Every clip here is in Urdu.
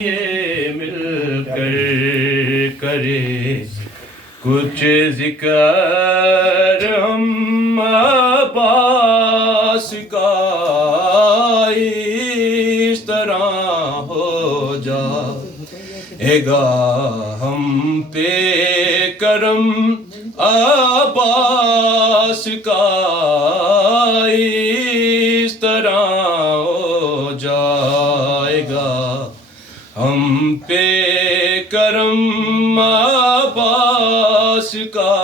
یہ مل کر کرے کچھ ذکر ہم عباس کا، اس طرح ہو جائے گا ہم پہ کرم عباس کا، اس طرح ہو جائے گا ہم پہ کرم عباس کا،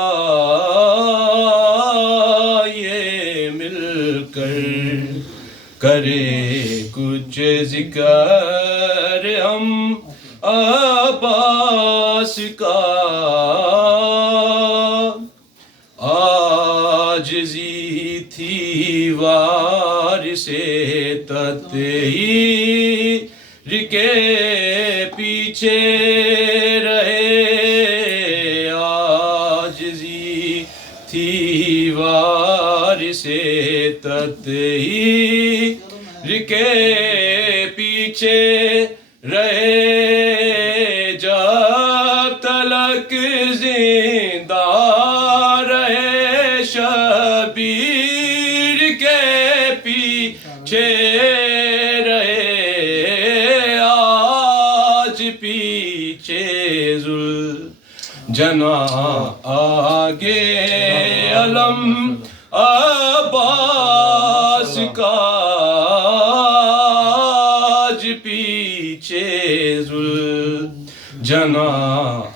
یہ مل کر کرے کچھ ذکر ہم عباس کا، عاجزی تھی وارث تطہیر کے پیچھے رہے، عاجزی تھی وارث تطہیر کے پیچھے رہے، جب تلک زندہ رہے شبیر کے پیچھے رہے، پیچھے ذوالجناح آگے علم عباس کا، آج پیچھے ذوالجناح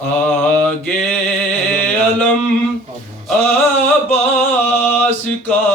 آگے علم عباس کا۔